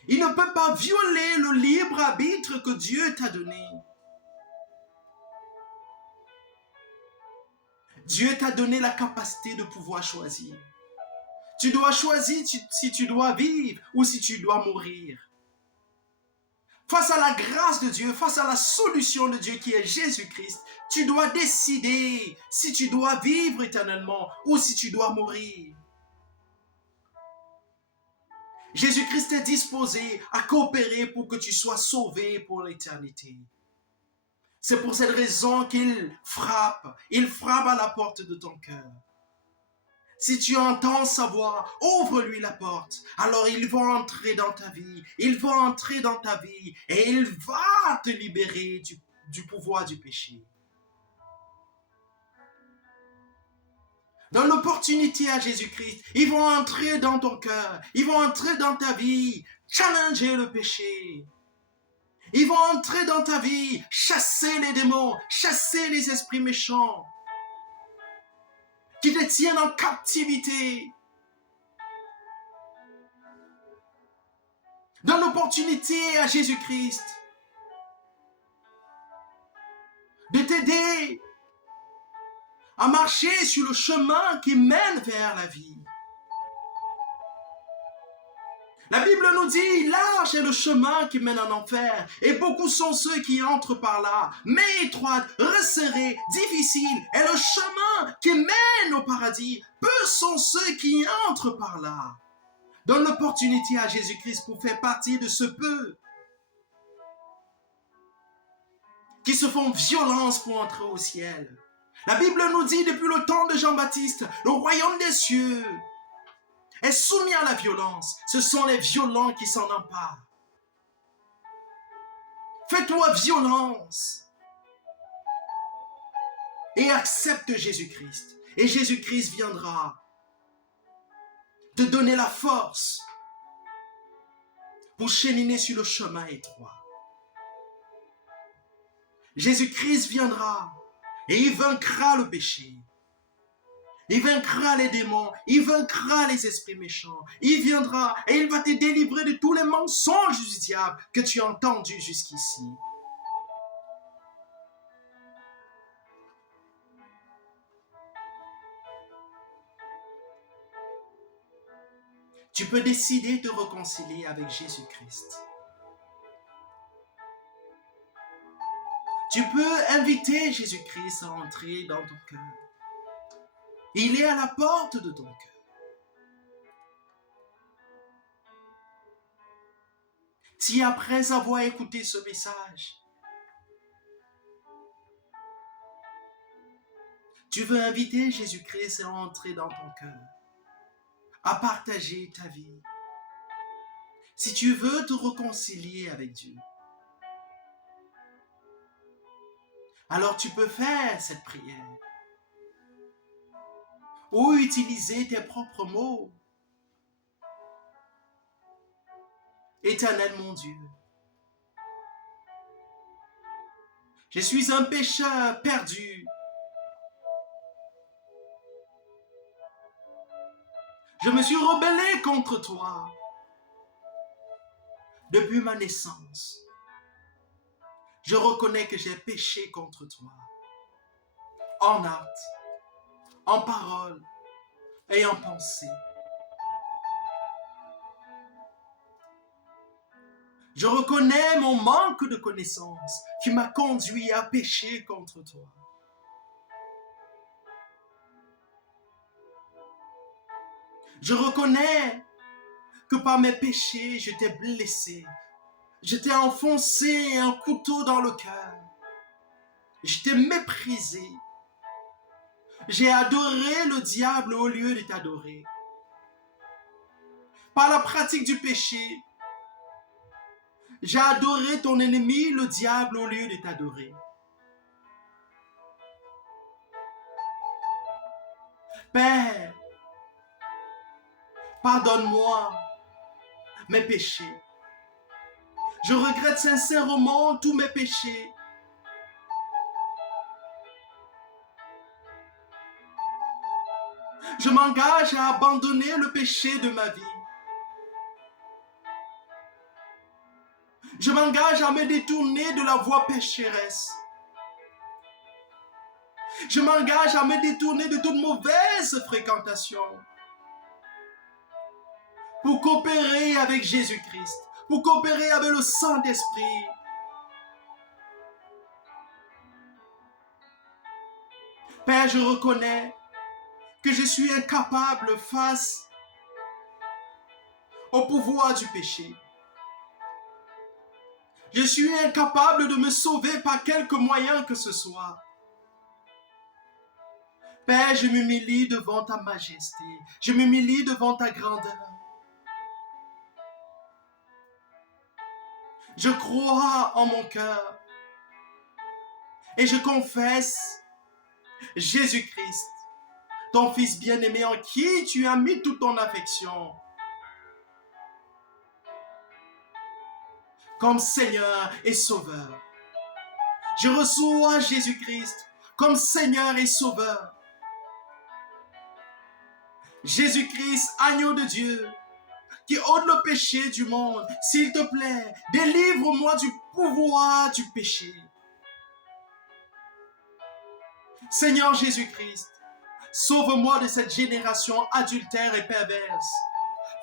Il ne peut pas violer le libre arbitre que Dieu t'a donné. Dieu t'a donné la capacité de pouvoir choisir. Tu dois choisir si tu dois vivre ou si tu dois mourir. Face à la grâce de Dieu, face à la solution de Dieu qui est Jésus-Christ, tu dois décider si tu dois vivre éternellement ou si tu dois mourir. Jésus-Christ est disposé à coopérer pour que tu sois sauvé pour l'éternité. C'est pour cette raison qu'il frappe. Il frappe à la porte de ton cœur. Si tu entends sa voix, ouvre-lui la porte. Alors il va entrer dans ta vie. Il va entrer dans ta vie et il va te libérer du pouvoir du péché. Donne l'opportunité à Jésus-Christ. Ils vont entrer dans ton cœur. Ils vont entrer dans ta vie. Challenger le péché. Ils vont entrer dans ta vie. Chasser les démons. Chasser les esprits méchants. Qui te tiennent en captivité. Donne l'opportunité à Jésus-Christ de t'aider à marcher sur le chemin qui mène vers la vie. La Bible nous dit, large est le chemin qui mène en enfer, et beaucoup sont ceux qui entrent par là. Mais étroite, resserrée, difficile est le chemin qui mène au paradis. Peu sont ceux qui entrent par là. Donne l'opportunité à Jésus-Christ pour faire partie de ce peu qui se font violence pour entrer au ciel. La Bible nous dit depuis le temps de Jean-Baptiste, le royaume des cieux est soumis à la violence. Ce sont les violents qui s'en emparent. Fais-toi violence et accepte Jésus-Christ. Et Jésus-Christ viendra te donner la force pour cheminer sur le chemin étroit. Jésus-Christ viendra et il vaincra le péché. Il vaincra les démons, il vaincra les esprits méchants. Il viendra et il va te délivrer de tous les mensonges du diable que tu as entendus jusqu'ici. Tu peux décider de te réconcilier avec Jésus-Christ. Tu peux inviter Jésus-Christ à entrer dans ton cœur. Il est à la porte de ton cœur. Si après avoir écouté ce message, tu veux inviter Jésus-Christ à entrer dans ton cœur, à partager ta vie, si tu veux te réconcilier avec Dieu, alors tu peux faire cette prière ou utiliser tes propres mots. Éternel mon Dieu, je suis un pécheur perdu. Je me suis rebellé contre toi depuis ma naissance. Je reconnais que j'ai péché contre toi, en acte, en parole et en pensée. Je reconnais mon manque de connaissance qui m'a conduit à pécher contre toi. Je reconnais que par mes péchés, je t'ai blessé. Je t'ai enfoncé un couteau dans le cœur. Je t'ai méprisé. J'ai adoré le diable au lieu de t'adorer. Par la pratique du péché, j'ai adoré ton ennemi, le diable, au lieu de t'adorer. Père, pardonne-moi mes péchés. Je regrette sincèrement tous mes péchés. Je m'engage à abandonner le péché de ma vie. Je m'engage à me détourner de la voie pécheresse. Je m'engage à me détourner de toute mauvaise fréquentation pour coopérer avec Jésus-Christ, pour coopérer avec le Saint-Esprit. Père, je reconnais que je suis incapable face au pouvoir du péché. Je suis incapable de me sauver par quelque moyen que ce soit. Père, je m'humilie devant ta majesté. Je m'humilie devant ta grandeur. Je crois en mon cœur et je confesse Jésus-Christ, ton Fils bien-aimé en qui tu as mis toute ton affection, comme Seigneur et Sauveur. Je reçois Jésus-Christ comme Seigneur et Sauveur. Jésus-Christ, agneau de Dieu, qui ôte le péché du monde, s'il te plaît, délivre-moi du pouvoir du péché. Seigneur Jésus-Christ, sauve-moi de cette génération adultère et perverse.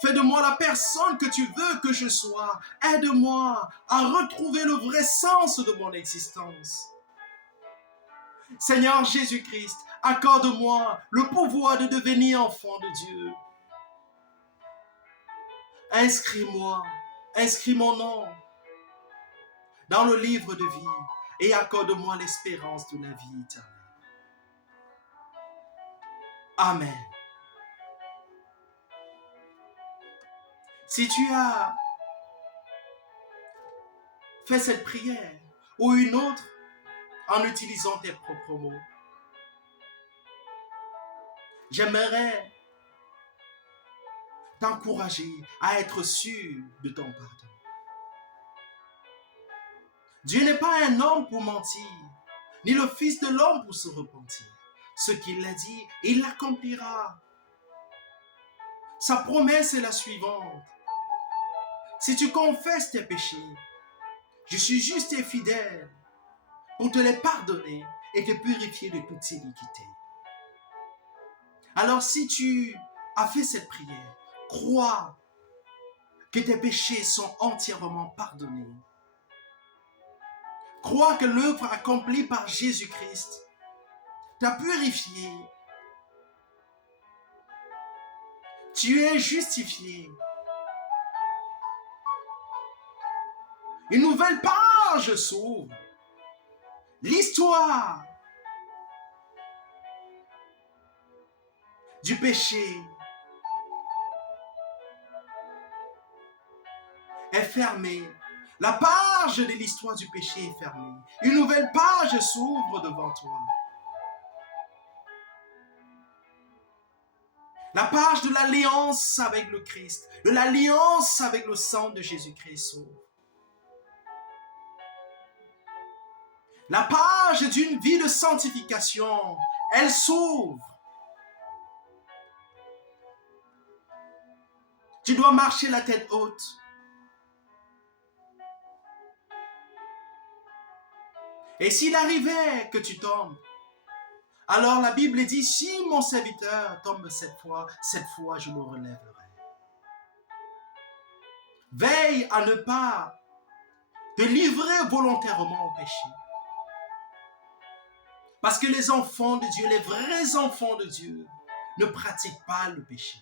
Fais de moi la personne que tu veux que je sois. Aide-moi à retrouver le vrai sens de mon existence. Seigneur Jésus-Christ, accorde-moi le pouvoir de devenir enfant de Dieu. Inscris-moi, inscris mon nom dans le livre de vie et accorde-moi l'espérance de la vie éternelle. Amen. Si tu as fait cette prière ou une autre en utilisant tes propres mots, j'aimerais t'encourager à être sûr de ton pardon. Dieu n'est pas un homme pour mentir, ni le Fils de l'homme pour se repentir. Ce qu'il a dit, il l'accomplira. Sa promesse est la suivante. Si tu confesses tes péchés, je suis juste et fidèle pour te les pardonner et te purifier de toute iniquité. Alors si tu as fait cette prière, crois que tes péchés sont entièrement pardonnés. Crois que l'œuvre accomplie par Jésus-Christ t'a purifié. Tu es justifié. Une nouvelle page s'ouvre. L'histoire du péché est fermée. La page de l'histoire du péché est fermée. Une nouvelle page s'ouvre devant toi. La page de l'alliance avec le Christ, de l'alliance avec le sang de Jésus-Christ s'ouvre. La page d'une vie de sanctification, elle s'ouvre. Tu dois marcher la tête haute. Et s'il arrivait que tu tombes, alors la Bible dit, si mon serviteur tombe cette fois je le relèverai. Veille à ne pas te livrer volontairement au péché. Parce que les enfants de Dieu, les vrais enfants de Dieu, ne pratiquent pas le péché.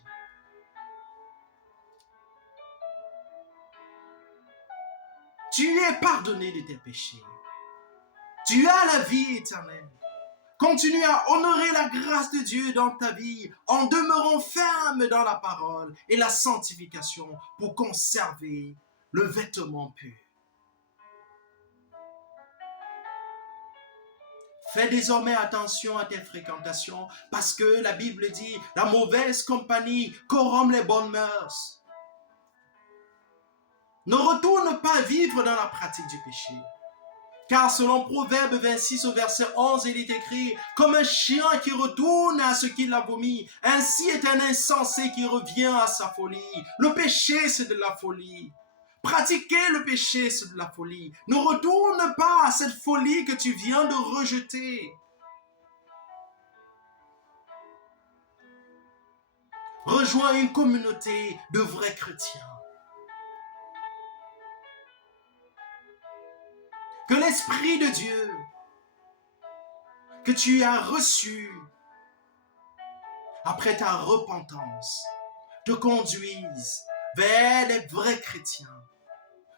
Tu es pardonné de tes péchés. Tu as la vie éternelle. Continue à honorer la grâce de Dieu dans ta vie en demeurant ferme dans la parole et la sanctification pour conserver le vêtement pur. Fais désormais attention à tes fréquentations parce que la Bible dit la mauvaise compagnie corrompt les bonnes mœurs. Ne retourne pas vivre dans la pratique du péché. Car selon Proverbe 26 au verset 11, il est écrit « Comme un chien qui retourne à ce qu'il a vomi, ainsi est un insensé qui revient à sa folie. » Le péché, c'est de la folie. Pratiquer le péché, c'est de la folie. Ne retourne pas à cette folie que tu viens de rejeter. Rejoins une communauté de vrais chrétiens. Que l'Esprit de Dieu que tu as reçu après ta repentance te conduise vers les vrais chrétiens.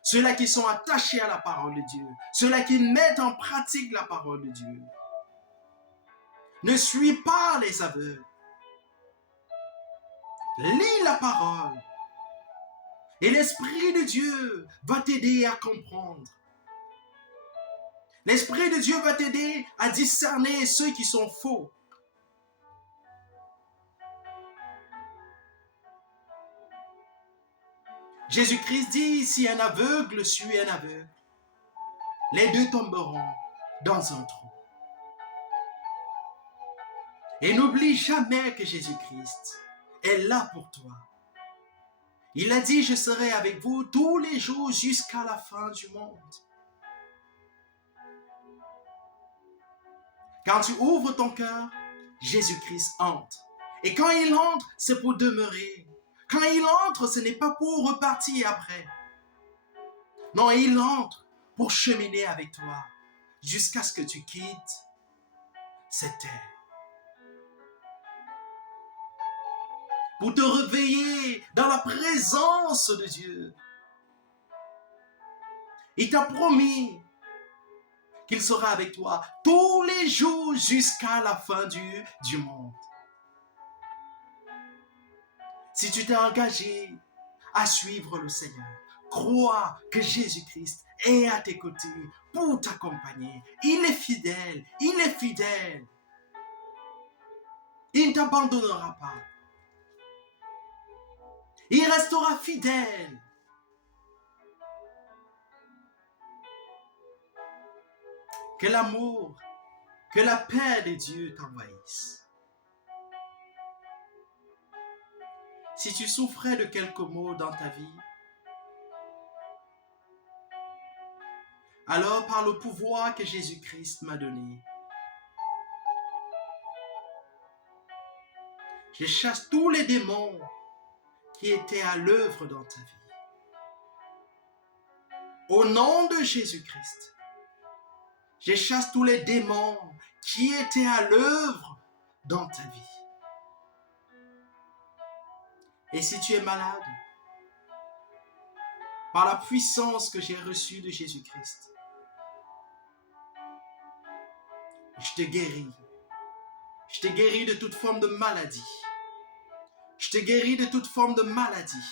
ceux-là qui sont attachés à la parole de Dieu, ceux-là qui mettent en pratique la parole de Dieu. Ne suis pas les aveugles. Lis la parole et l'Esprit de Dieu va t'aider à comprendre. L'Esprit de Dieu va t'aider à discerner ceux qui sont faux. Jésus-Christ dit, si un aveugle suit un aveugle, les deux tomberont dans un trou. Et n'oublie jamais que Jésus-Christ est là pour toi. Il a dit, je serai avec vous tous les jours jusqu'à la fin du monde. Quand tu ouvres ton cœur, Jésus-Christ entre. Et quand il entre, c'est pour demeurer. Quand il entre, ce n'est pas pour repartir après. Non, il entre pour cheminer avec toi jusqu'à ce que tu quittes cette terre. Pour te réveiller dans la présence de Dieu. Il t'a promis qu'il sera avec toi tous les jours jusqu'à la fin du monde. Si tu t'es engagé à suivre le Seigneur, crois que Jésus-Christ est à tes côtés pour t'accompagner. Il est fidèle, il est fidèle. Il ne t'abandonnera pas. Il restera fidèle. Que l'amour, que la paix de Dieu t'envahisse. Si tu souffrais de quelques maux dans ta vie, alors par le pouvoir que Jésus-Christ m'a donné, je chasse tous les démons qui étaient à l'œuvre dans ta vie. Au nom de Jésus-Christ, je chasse tous les démons qui étaient à l'œuvre dans ta vie. Et si tu es malade, par la puissance que j'ai reçue de Jésus-Christ, je te guéris. Je te guéris de toute forme de maladie. Je te guéris de toute forme de maladie.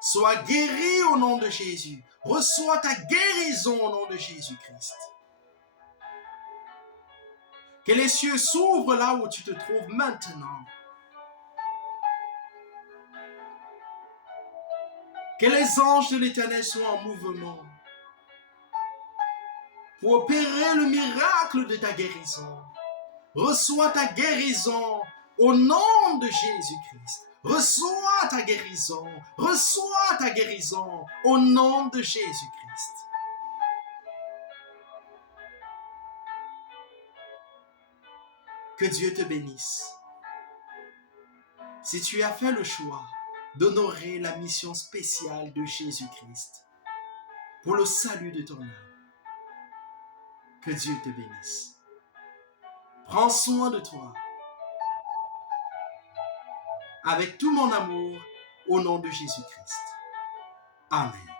Sois guéri au nom de Jésus. Reçois ta guérison au nom de Jésus-Christ. Que les cieux s'ouvrent là où tu te trouves maintenant. Que les anges de l'Éternel soient en mouvement pour opérer le miracle de ta guérison. Reçois ta guérison au nom de Jésus-Christ. Reçois ta guérison. Reçois ta guérison au nom de Jésus-Christ. Que Dieu te bénisse. Si tu as fait le choix d'honorer la mission spéciale de Jésus-Christ pour le salut de ton âme, que Dieu te bénisse. Prends soin de toi. Avec tout mon amour, au nom de Jésus-Christ. Amen.